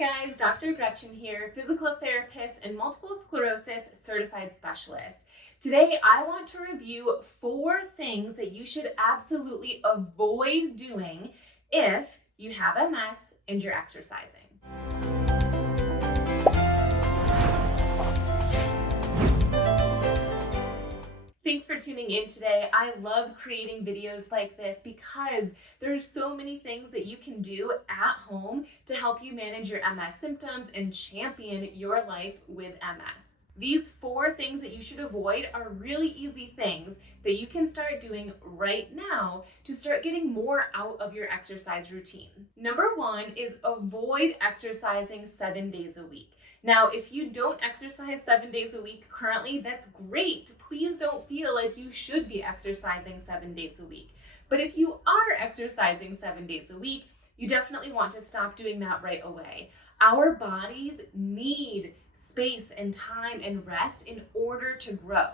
guys, Dr. Gretchen here, physical therapist and multiple sclerosis certified specialist. Today, I want to review 4 things that you should absolutely avoid doing if you have MS and you're exercising. Thanks for tuning in today. I love creating videos like this because there's so many things that you can do at home to help you manage your MS symptoms and champion your life with MS. These 4 things that you should avoid are really easy things that you can start doing right now to start getting more out of your exercise routine. Number 1 is avoid exercising 7 days a week. Now, if you don't exercise 7 days a week currently, that's great. Please don't feel like you should be exercising 7 days a week. But if you are exercising 7 days a week, you definitely want to stop doing that right away. Our bodies need space and time and rest in order to grow.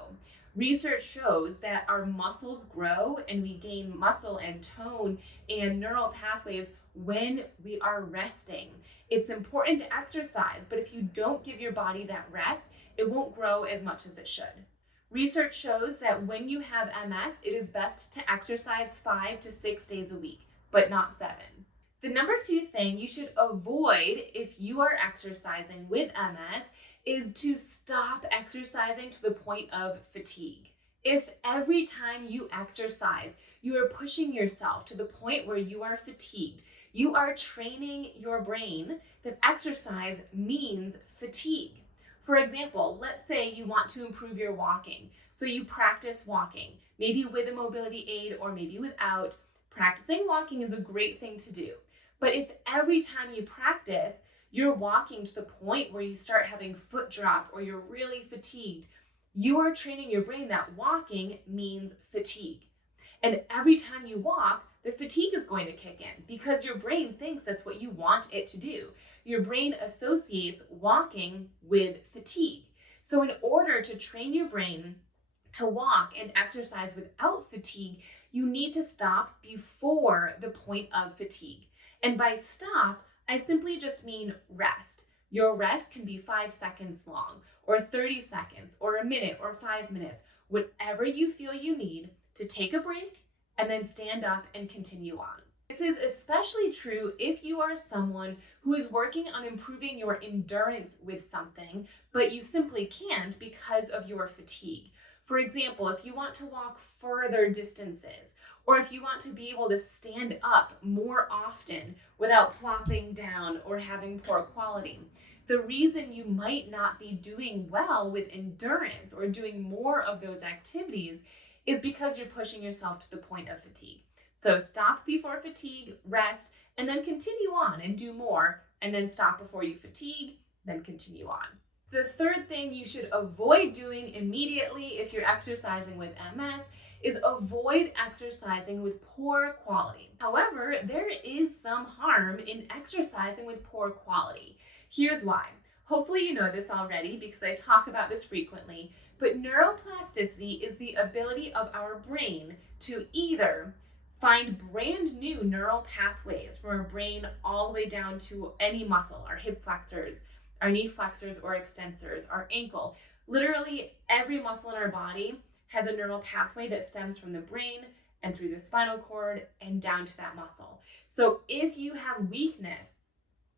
Research shows that our muscles grow and we gain muscle and tone and neural pathways when we are resting. It's important to exercise, but if you don't give your body that rest, it won't grow as much as it should. Research shows that when you have MS, it is best to exercise 5 to 6 days a week, but not 7. The number 2 thing you should avoid if you are exercising with MS is to stop exercising to the point of fatigue. If every time you exercise, you are pushing yourself to the point where you are fatigued, you are training your brain that exercise means fatigue. For example, let's say you want to improve your walking. So you practice walking, maybe with a mobility aid or maybe without. Practicing walking is a great thing to do. But if every time you practice, you're walking to the point where you start having foot drop or you're really fatigued, you are training your brain that walking means fatigue. And every time you walk, the fatigue is going to kick in because your brain thinks that's what you want it to do. Your brain associates walking with fatigue. So in order to train your brain to walk and exercise without fatigue, you need to stop before the point of fatigue. And by stop, I simply just mean rest. Your rest can be 5 seconds long, or 30 seconds, or a minute, or 5 minutes, whatever you feel you need to take a break and then stand up and continue on. This is especially true if you are someone who is working on improving your endurance with something, but you simply can't because of your fatigue. For example, if you want to walk further distances, or if you want to be able to stand up more often without plopping down or having poor quality, the reason you might not be doing well with endurance or doing more of those activities is because you're pushing yourself to the point of fatigue. So stop before fatigue, rest, and then continue on and do more, and then stop before you fatigue, then continue on. The third thing you should avoid doing immediately if you're exercising with MS is avoid exercising with poor quality. However, there is some harm in exercising with poor quality. Here's why. Hopefully you know this already because I talk about this frequently, but neuroplasticity is the ability of our brain to either find brand new neural pathways from our brain all the way down to any muscle, our hip flexors, our knee flexors or extensors, our ankle. Literally every muscle in our body has a neural pathway that stems from the brain and through the spinal cord and down to that muscle. So if you have weakness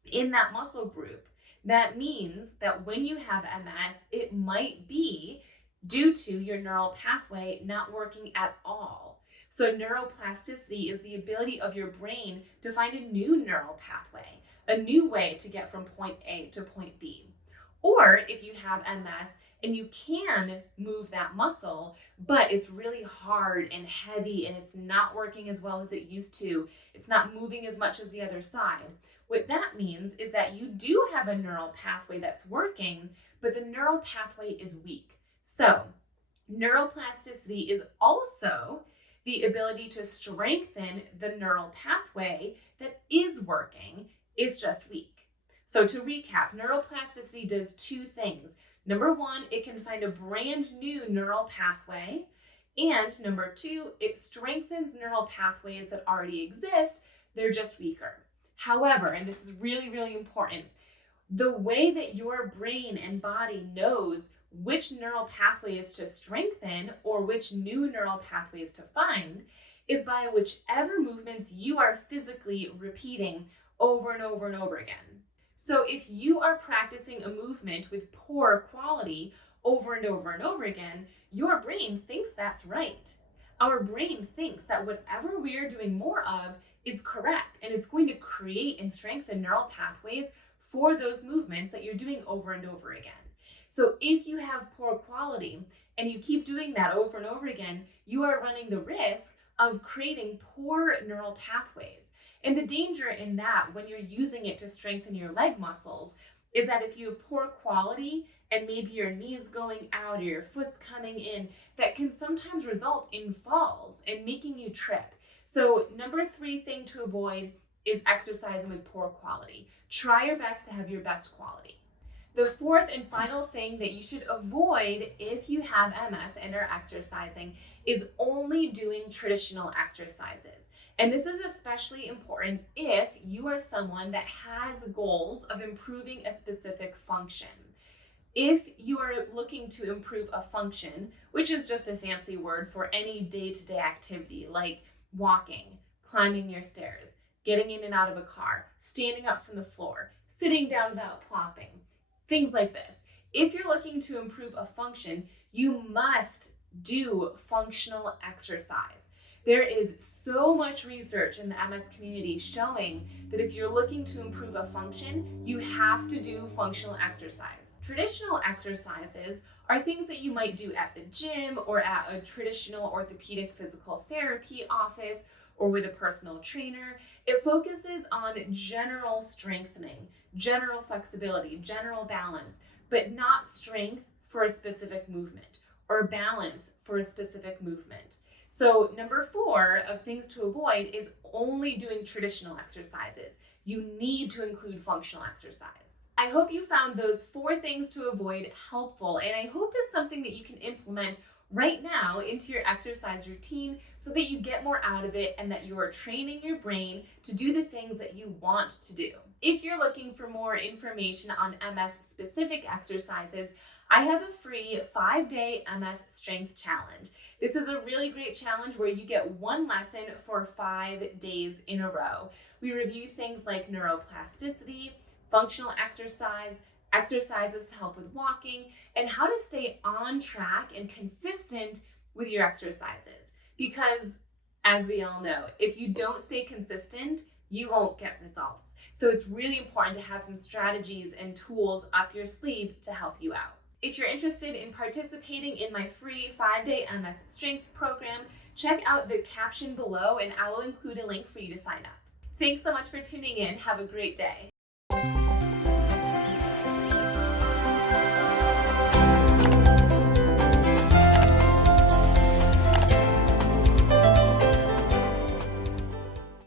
in that muscle group, that means that when you have MS, it might be due to your neural pathway not working at all. So neuroplasticity is the ability of your brain to find a new neural pathway, a new way to get from point A to point B. Or if you have MS and you can move that muscle, but it's really hard and heavy and it's not working as well as it used to, it's not moving as much as the other side. What that means is that you do have a neural pathway that's working, but the neural pathway is weak. So neuroplasticity is also the ability to strengthen the neural pathway that is working, is just weak. So to recap, neuroplasticity does 2 things. Number 1, it can find a brand new neural pathway. And number 2, it strengthens neural pathways that already exist. They're just weaker. However, and this is really, really important, The way that your brain and body knows which neural pathways to strengthen or which new neural pathways to find is by whichever movements you are physically repeating over and over and over again. So if you are practicing a movement with poor quality over and over and over again, your brain thinks that's right. Our brain thinks that whatever we are doing more of is correct, and it's going to create and strengthen neural pathways for those movements that you're doing over and over again. So if you have poor quality and you keep doing that over and over again, you are running the risk of creating poor neural pathways. And the danger in that, when you're using it to strengthen your leg muscles, is that if you have poor quality and maybe your knee's going out or your foot's coming in, that can sometimes result in falls and making you trip. So number 3 thing to avoid is exercising with poor quality. Try your best to have your best quality. The 4th and final thing that you should avoid if you have MS and are exercising is only doing traditional exercises. And this is especially important if you are someone that has goals of improving a specific function. If you are looking to improve a function, which is just a fancy word for any day-to-day activity like walking, climbing your stairs, getting in and out of a car, standing up from the floor, sitting down without plopping, things like this. If you're looking to improve a function, you must do functional exercise. There is so much research in the MS community showing that if you're looking to improve a function, you have to do functional exercise. Traditional exercises are things that you might do at the gym or at a traditional orthopedic physical therapy office or with a personal trainer. It focuses on general strengthening, general flexibility, general balance, but not strength for a specific movement or balance for a specific movement. So number 4 of things to avoid is only doing traditional exercises. You need to include functional exercise. I hope you found those 4 things to avoid helpful, and I hope it's something that you can implement right now into your exercise routine so that you get more out of it and that you are training your brain to do the things that you want to do. If you're looking for more information on MS-specific exercises, I have a free 5-day MS Strength Challenge. This is a really great challenge where you get 1 lesson for 5 days in a row. We review things like neuroplasticity, functional exercise, exercises to help with walking, and how to stay on track and consistent with your exercises. Because, as we all know, if you don't stay consistent, you won't get results. So it's really important to have some strategies and tools up your sleeve to help you out. If you're interested in participating in my free 5-day MS Strength program, check out the caption below and I will include a link for you to sign up. Thanks so much for tuning in. Have a great day.